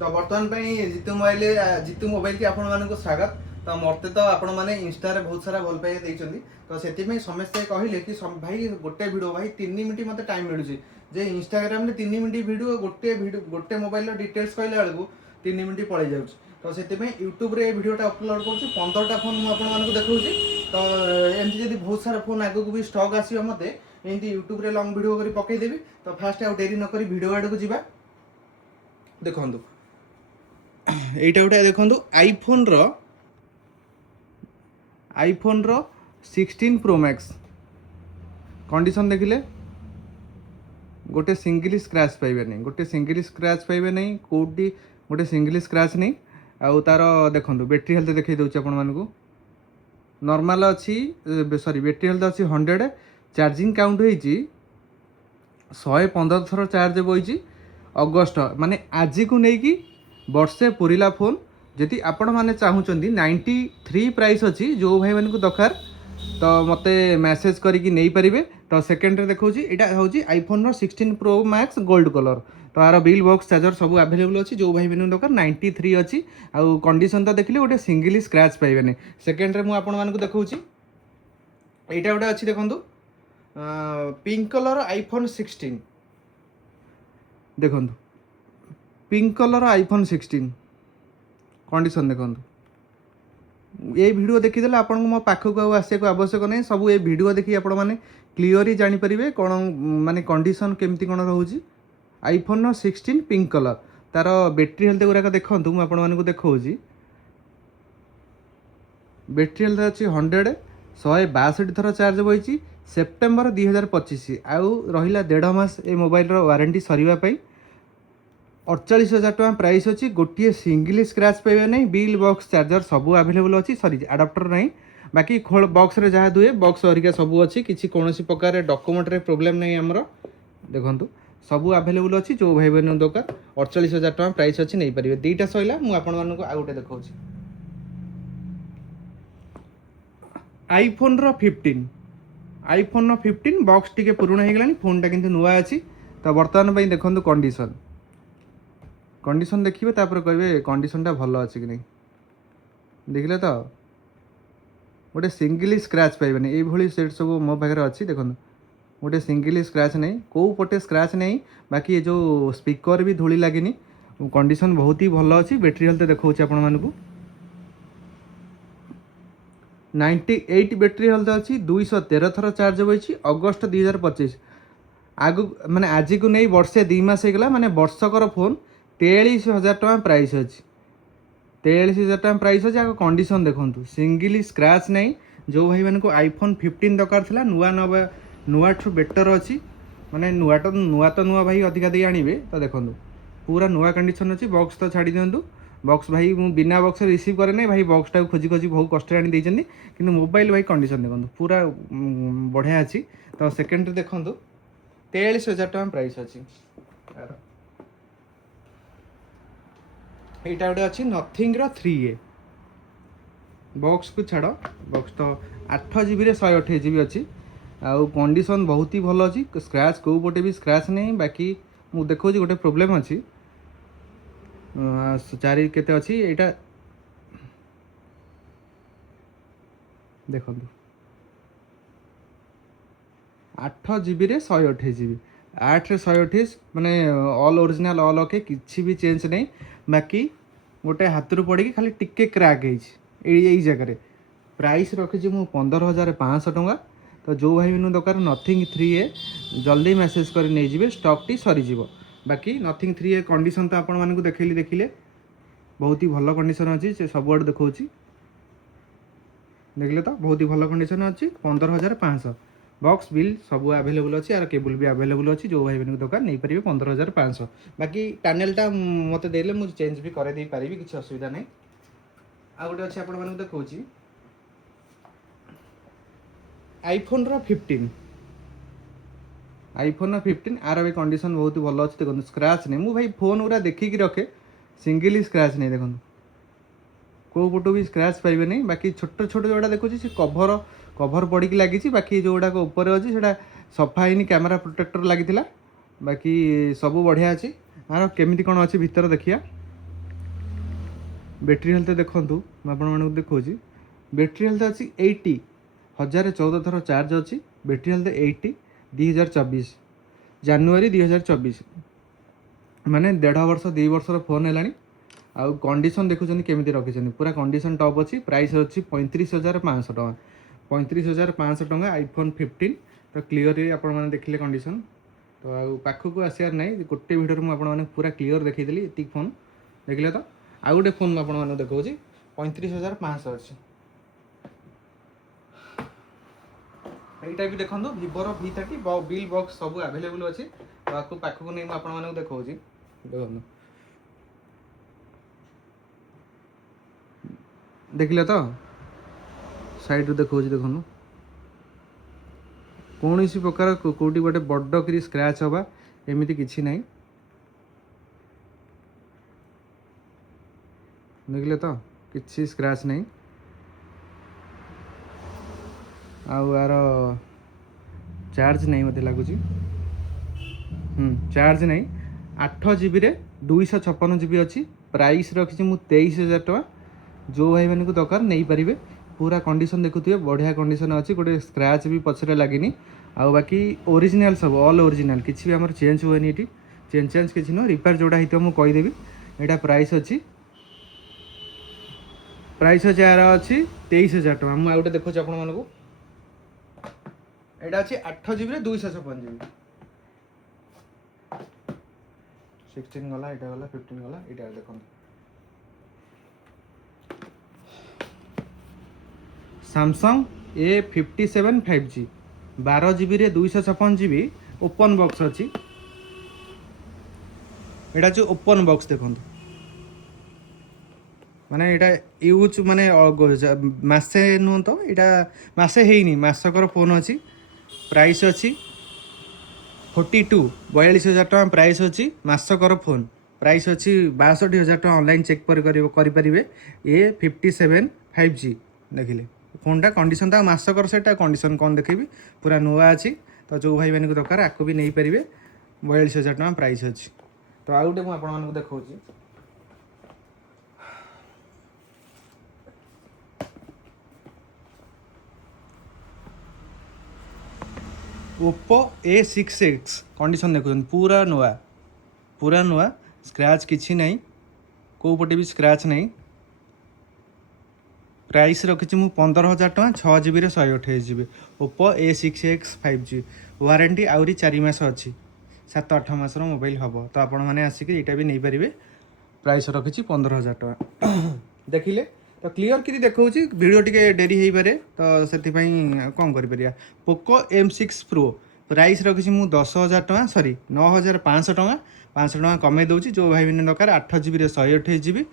तो बर्तमान जीतू मोबाइल की आपण मानक स्वागत। तो मते तो आपण मैंने इंस्टा रे बहुत सारा भल पाई देइछंदी। तो सेति समस्ते कहले कि भाई गोटे वीडियो भाई 3 मिनिट मते टाइम मिलू जे इंस्टाग्राम रे 3 मिनिट वीडियो गोटे मोबाइल डिटेल्स कहले बेलू 3 मिनिट पड़े जाउछ। तो सेति यूट्यूब रे वीडियोटा अपलोड करूँ 15टा फोन मुझे आपको देखा। तो एमती जब बहुत सारा फोन आगे को भी स्टक आसो मत एमती यूट्यूब रे लॉन्ग वीडियो करी पकईदेवी। तो फास्ट आउ डेरी नक वीडियो आड़ को जावा। देखु এইটা গোটে দেখন্তু আইফোন র 16 Pro Max कंडीशन देखिले गोटे सिंगल स्क्रैच पाइबे नहीं, गोटे सिंगल स्क्रैच पाइबे नहीं, कोटी गोटे सिंगल स्क्रैच नहीं। आउ तार देखନ୍ତୁ बैटरी हेल्थ देखै दउछ आपण मानकू नॉर्मल अछि सॉरी बैटरी हेल्थ अछि 100, चार्जिंग काउंट होईची 115 थर चार्ज बोईची अगस्त माने आज को नेकी वर्षे पूरीला फोन। जदि आपण मैंने चाहूँगी 93 प्राइस अच्छी जो भाई मान को दरकार तो मते मैसेज करके नहीं पारे। तो सेकेंड देखा यहाँ हूँ iPhone 16 Pro Max gold colour. तो यार बिल बॉक्स चार्जर सब अवेलेबल अच्छी जो भाई मान दरकार 93 अच्छी। आउ कंडीशन तो देखिए गोटे सिंगल स्क्रैच पाइबे। सेकेंड रे मुझे देखा यहाँ गोटे अच्छी देखो पिंक कलर आईफोन 16 देखो पिंक कलर आईफोन 16 कंडीशन देखो। ये वीडियो देखीदे आपको मो पाखक आसको आवश्यक नहीं, सब ये वीडियो देखिए आपण मैंने क्लीयरली जानीपारे कौन माने कंडीशन केमती कौन रोचे। आईफोन 16 पिंक कलर तार बैटरी हेल्थ गुराक देखूँ मुझे आपको देखा बैटरी हेल्थ अच्छी 100, 162 थर चार्ज बही सेप्टेम्बर 2025 आउ रहा 1.5 मास ये मोबाइल वारंटी सरवाई 48,000 टका प्राइस अच्छी। गोटे सिंगल स्क्रैच पाइबे नहीं, बिल बॉक्स चार्जर सब अवेलेबल अच्छी सॉरी आडाप्टर नहीं बाकी खोल बॉक्स रे जहाँ दुए बॉक्स हरिका सब अच्छी किसी कौन प्रकार डॉक्यूमेंट रे प्रॉब्लम नहीं आमर देखु सब अवेलेबल अच्छी जो भाई बहन दरकार 48,000 टका प्राइस अच्छी नहीं पारे। दुईटा सैला मुझे आउ गोटे देखा आईफोन 15 बॉक्स टी पुराणा हो गला फोनटा किंतु नुआ अच्छी। तो बर्तमान देखो कंडीशन देखिए तापर कहे कंडीशनटा भल अच्छी कि नहीं देखिले। तो गोटे सिंगल स्क्रैच पाइबे ये सेट सब मो पाखे अच्छी देखो गोटे सिंगल स्क्रैच नहीं, कौ पटे स्क्रैच नहीं बाकी ये जो स्पीकर भी धूली लगे कंडीशन बहुत ही भल अच्छी। बैटरी हेल्थ देखा आपण मानू 98 बैटरी हेल्थ अच्छी 213 थर चार्ज बही अगस्त 2025 आगु माने आज को नहीं वर्षे 2 मास होगा माने वर्षकर फोन 43,000 टका प्राइस अच्छी 43,000 टका प्राइस अच्छी। आगे कंडीशन देखो सिंगल स्क्रैच नहीं जो भाई मान को आईफोन 15 दरकार था नुआ ठू बेटर अच्छी माने नुआ तो नुआ भाई अधिका दे आनिबे। तो देखो पूरा नुआ कंडीशन अच्छी। बॉक्स तो छाड़ी दिंतु बॉक्स भाई मु बिना बॉक्स रिसीव करे नहीं भाई बॉक्स टाक खोजी खोजी बहुत कष्ट आनी देइछन्ती किंतु मोबाइल भाई कंडीशन देखो पूरा बढ़िया अच्छी। तो सेकेंड देखो 43,000 टका प्राइस अच्छी। यहाँ गोटे अच्छी नथिंग 3A बॉक्स को छाड़ बॉक्स तो 8 GB 128 GB अच्छी। आउ कंडीशन बहुत ही भल अच्छी स्क्रैच कौ पटे भी स्क्रैच नहीं बाकी मु देखो गोटे प्रोब्लेम अच्छी चारि केते अच्छी यहाँ देखो 8 GB 128 GB 8 रे 128 माने ऑल ओरिजिनल ऑल ओके किसी भी चेंज नहीं बाकी गोटे हाथ रू पड़ी खाली टिके क्रैक यही जगह प्राइस रखी मु 15,500 टका। तो जो भाई मैंने दरकार नथिंग 3A जल्दी मैसेज कर नहीं जी स्टॉक टी सरीज बाकी नथिंग 3A कंडीशन तो आपण मानक देखिले बहुत ही भल कंडीशन अच्छी से सब आड़ देखा देखिले तो बहुत ही भल कंडीशन अच्छी 15,500 बॉक्स बिल सब अवेलेबल अच्छी यार केबल भी अवेलेबल अच्छी जो भाई बहन दरकार नहीं पारे 15,500 बाकी टानेलटा मत देले मुझे चेंज भी कर दे पारि किसी असुविधा नहीं। आ गोटे अच्छी आपण मानक देखा आईफोन 15 आर भी कंडीशन बहुत भल अच्छी देखो स्क्रैच नहीं मु भाई फोन गुरा देखिकी रखे सिंगल स्क्रैच नहीं देखो कौ पटू भी स्क्रैच पाइबे नहीं बाकी छोट छोट जोड़ा देखुची से कभर पड़ी लगी बाकी जो गुड़ाक ऊपर अच्छी से सफा ही कैमेरा प्रोटेक्टर लगी बाकी सब बढ़िया अच्छी। यार केमी कौन अच्छी भितर देखिया बैटेरी हेल्थ देखूँ मुझे देखा बैटेरी हेल्थ अच्छी 80 1014 थर चार्ज अच्छी बैटेरी हेल्थ 80 2024 जानुरी 2024 माने 1.5 वर्ष 2 वर्षर फोन है आउ कंडीशन देखुं केमी रखी पूरा कंडीशन टॉप अच्छी प्राइस अच्छी 35,500 टका 35,500 टका आईफोन 15 तो क्लीयर आपण मैंने देखिले कंडीशन तो पाखक आसार ना गोटे भिडियो मुझे पूरा क्लीयर देखी ये फोन देखिले तो आउ गोटे फोन मुझे देखा 35,500 अच्छी यहीटा भी देखो भिवोर V30 बिल बॉक्स सब अवेलेबल अच्छी तो पाखक नहीं मुझे देखा देखो देखिले तो साइड देखा देखो कौन सी प्रकार कौटी गोटे बड़ कि स्क्रैच हवा एमती किसी ना देखिले तो किसी स्क्रैच नहीं आर चार्ज नहीं मत लगुच चार्ज नहीं 8 GB 256 GB अच्छी प्राइस रखी मुझे 23,000 टका जो भाई मैंने दरकार नहीं पारे पूरा कंडीशन देखुए बढ़िया कंडीशन अच्छी गोटे स्क्रैच भी पछरे लगे आउ बाकी ओरिजिनल सब ऑल ओरिजिनल किसी भी आमर चेंज हुए ये चेंज किसी नुह रिपेयर जोड़ा होता मुझे कहीदेवी यहाँ प्राइस अच्छी यार अच्छी 23,000 टका मुझे आउटे देखो आप यहाँ अच्छी 8 GB 256 GB 16 गला यहाँ गला 15 गला यहाँ देखो Samsung A57 5G 12 GB 256 GB open box अच्छी यहाँ जो ओपन बॉक्स देखो माने यहाँ यूज माने मसे नुह तो यहाँ मसे है मसकर फोन अच्छी प्राइस अच्छी 42,000 टका प्राइस अच्छी मसकर फोन प्राइस अच्छी 62,000 टका ऑनलाइन चेक करें A57 5G देखिले फोनटा कंडीशन था मसकर सेटा कंडीशन कौन देखेबी पूरा नुआ अच्छी तो जो भाई मैंने दरकार आपको भी नहीं पारे 42,000 टका प्राइस अच्छी तो आउ गोटे मुझे देखा ओप्पो A6X कंडीशन देखुन पूरा नुआ स्क्रैच किसी नहीं कौ पटे भी स्क्रैच नहीं प्राइस रखी मुझे 15,000 टका 6 GB 128 GB Oppo A6X 5G warranty आउरी 4 मास अच्छी 7-8 मासर मोबाइल हम तो आपण मैंने आसिक यहाँ भी नहीं पारे प्राइस रखी 15,000 टका देखिले तो क्लीयर कि देखा वीडियो टी डेरी हो पारे तो से कौन कर पोको M6 Pro प्राइस रखी मुझे 10,000 टका सॉरी 9,500 टका 500 टका कमे दूसरी जो भाई मैंने दरकार 8 GB 128 GB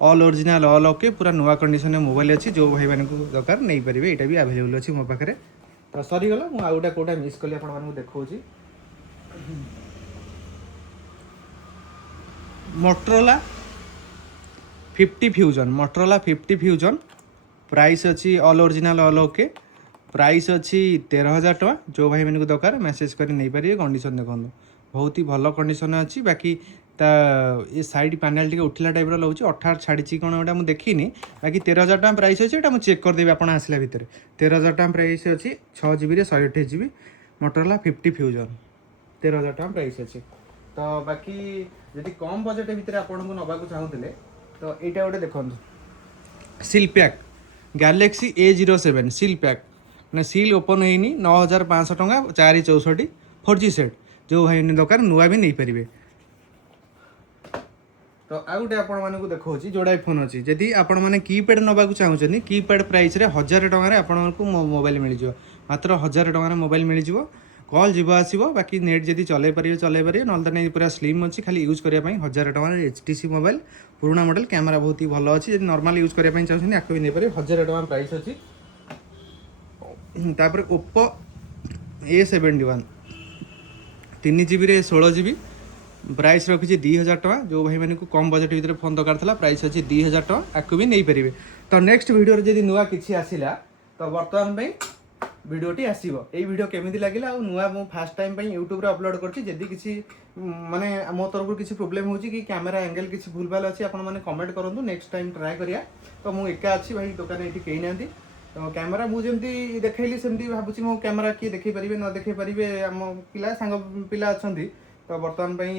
all original all okay पूरा नुआ कंडीशन मोबाइल अच्छी जो भाई मैंने दरकार नहीं पारे यहाँ भी अवेलेबल अच्छी मो पाखे तो सरीगला मुझे आउ गोटे कौटा मिस कली आपको देखा मोटरोला 50 फ्यूजन प्राइस अच्छी all original all okay price अच्छी 13,000 टका जो भाई मैंने दरकार मेसेज कर नहीं पारे कंडीशन देखो बहुत ही भल कंडीशन अच्छी बाकी ये साइड पैनल टी उठला टाइप लगे 18 छाड़ी कौन गोटा मुझे देखनी बाकी 13,000 टका प्राइस अच्छी मुझे चेक करदेवी आप आसला भितर 13,000 टका प्राइस अच्छी 6 GB 128 GB मोटरोला 50 फ्यूजन 13,000 टका प्राइस अच्छी तो बाकी जदि कम बजेट भितर आपको नवाक चाहूले तो यहाँ गोटे देखो seal pack Galaxy A07 seal pack मैंने सील ओपन होनी 9,500 टका 464 4G सेट जो भाई दरकार नुआ भी नहीं पारे तो आउ गोटे आपको देखा जोड़ा फोन अच्छी जदि आपण मैंने कीपैड नवाक चाहते कीपैड प्राइस 1,000 टकर आपको मोबाइल मिल जाए मात्र 1,000 टकर मोबाइल मिल जाए कॉल जीव आसो बाकी नेट जदि चल पारे ना तो नहीं पूरा स्लिम अच्छी खाली यूज करने 1,000 टकर HTC मोबाइल पुराना मॉडल कैमरा बहुत ही भल अच्छी जब नॉर्मल यूज करने चाहते आपको भी नहीं पारे 1,000 टका प्राइस अच्छी तापर Oppo A71 3 GB 16 GB price रखी 2,000 टका जो भाई मैंने कम बजेट भितर फोन दरकार था प्राइस अच्छी 2,000 टका आपको भी नहीं पारे तो नेक्स्ट वीडियो जब नुआ किसी आसला तो बर्तमान ভিডিওটি আসিব। এই ভিডিও কেমিতি লাগিলা ଆଉ ନୂଆ ମୁଁ ଫାଷ୍ଟ ଟାଇମ୍ ପାଇଁ ୟୁଟ୍ୟୁବରେ ଅପଲୋଡ଼ କରିଛି। ଯଦି କିଛି ମାନେ ମୋ ତରଫରୁ କିଛି ପ୍ରୋବ୍ଲେମ୍ ହେଉଛି କି କ୍ୟାମେରା ଆଙ୍ଗେଲ କିଛି ଭୁଲଭାଲ ଅଛି ଆପଣମାନେ କମେଣ୍ଟ କରନ୍ତୁ, ନେକ୍ସଟ ଟାଇମ୍ ଟ୍ରାଏ କରିବା। ତ ମୁଁ ଏକା ଅଛି ଭାଇ, ଦୋକାନରେ ଏଠି କେହି ନାହାନ୍ତି। ତ କ୍ୟାମେରା ମୁଁ ଯେମିତି ଦେଖେଇଲି ସେମିତି ଭାବୁଛି ମୋ କ୍ୟାମେରା କିଏ ଦେଖେଇ ପାରିବେ ନ ଦେଖେଇ ପାରିବେ, ଆମ ପିଲା ସାଙ୍ଗ ପିଲା ଅଛନ୍ତି। ତ ବର୍ତ୍ତମାନ ପାଇଁ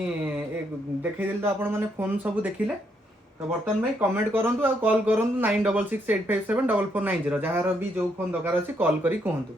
ଦେଖେଇଦେଲି ତ ଆପଣମାନେ ଫୋନ୍ ସବୁ ଦେଖିଲେ। ତ ବର୍ତ୍ତମାନ ପାଇଁ କମେଣ୍ଟ କରନ୍ତୁ ଆଉ କଲ୍ କରନ୍ତୁ 9668574490, ଯାହାର ବି ଯେଉଁ ଫୋନ୍ ଦରକାର ଅଛି କଲ୍ କରି କୁହନ୍ତୁ।